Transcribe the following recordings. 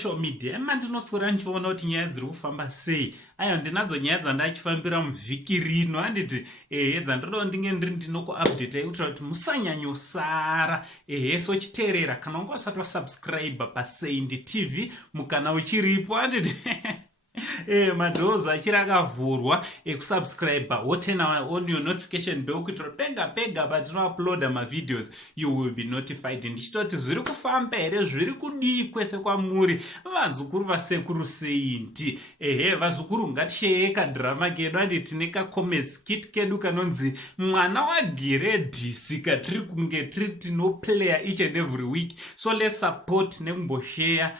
social media mandinoswera ndichiona kuti nyaya dziri kufamba sei. Ayo ndinadzo nyaya dzandachifambira muvhiki rino handiti dzandoda ndinge ndiri ndinokuupdate kuitira kuti musanyanyosara so chiteerera kana wanga usati wasubscribe paSaindi TV mukana uchiripo handiti madhoors achiri akavhurwa kusubscribe woturn on your notification bell kuitira pega pega patinouploada mavideos you will be notified. Ndichitoti zviri kufamba here, zviri kudii kwese kwamuri vazukuru vasekuru Saindi. Vazukuru ngatisheye kadhirama kedu andi tine kacomic skit kedu kanonzi mwana wagiredhisi katiri kunge tiri tinoplaya each and every week, so let's support nekumboshare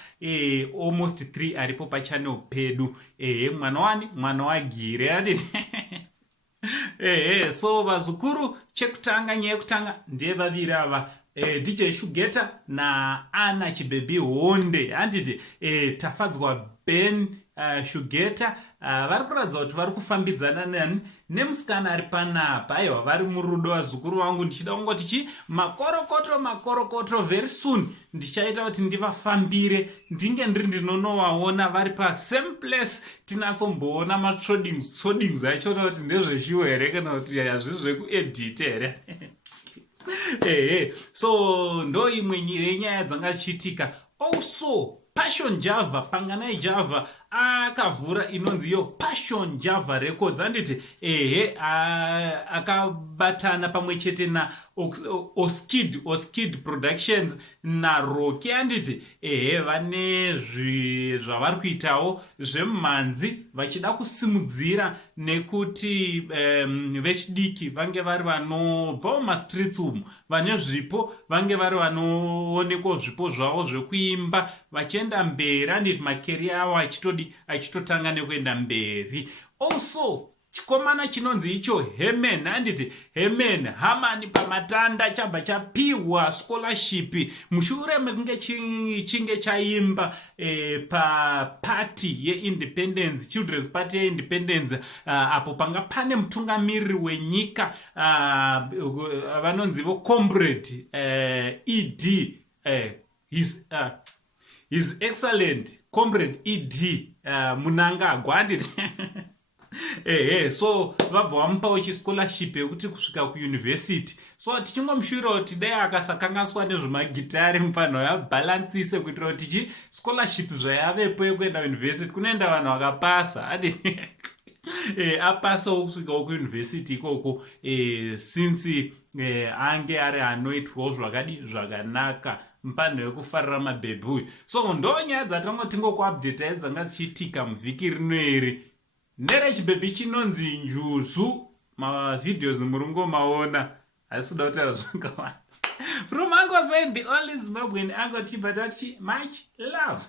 almost 3 aripo pachannel pedu. Mwana wagire ati so vazukuru chekutanga nyaya yekutanga ndiye vaviri ava DJ Shugeta na Ana Chibebe Honde handiti tafadzwa Ben Shugeta vari kuratidza kuti vari kufambidzana nani nemusikana ari panapa. Aiwa, vari murudo vazukuru vangu. Ndichida kungoti makorokoto very soon ndichaita kuti ndivafambire ndinge ndiri ndinonovaona vari pasame place tinatsomboona matrodings acho kuti ndezveshiwo here kana kuti hazviri zvekuedita here. So ndo imwe yenyaya dzanga chiitika. Also Passion Java, Panganai Java akavhura inonzi yo Passion Java Records handiti akabatana pamwe chete na Oskid Productions na Rocky handiti vane zvavari kuitawo zvemhanzi vachida kusimudzira nekuti vechidiki vange vari vanobva mumastreets umu, vane zvipo vange vari vanoonekwa zvipo zvavo zvekuimba vachienda mberi handiti macareer avo achitotanga nekuenda mberi. Also chikomana chinonzi icho Hemen handiti Hamani pamatanda chabva chapiwa scholarship mushure mekunge chinge chaimba party yeindependence, children's party yeindependence, apo panga pane mutungamiriri wenyika vanonzi vo comrade ED His Excellent Comrade ED Munangagwa handiti so vabva vamupawo chischolarship yekuti kusvika kuuniversity. So tichingomshuvira kuti dai akasakanganiswa nezvemagitari mufanho yabhalansise kuitira kuti scholarship zvayavepo yekuenda university kunoenda vanhu vakapasa handiti apasawo kusvikawo kuuniversity ikoko since ange ari anoitwawo zvakanaka mupanho yekufarira mabhebhi uyu. So ndo nyaya dzatangotingokuupdate dzanga dzichiitika muvhiki rino iri. Nerechibhebhi chinonzi Njuzu, mavideos muri kungomaona asi kuda kutaura zvakawanda. From Uncle Saindi, the only Zimbabwean Uncle T, but much love.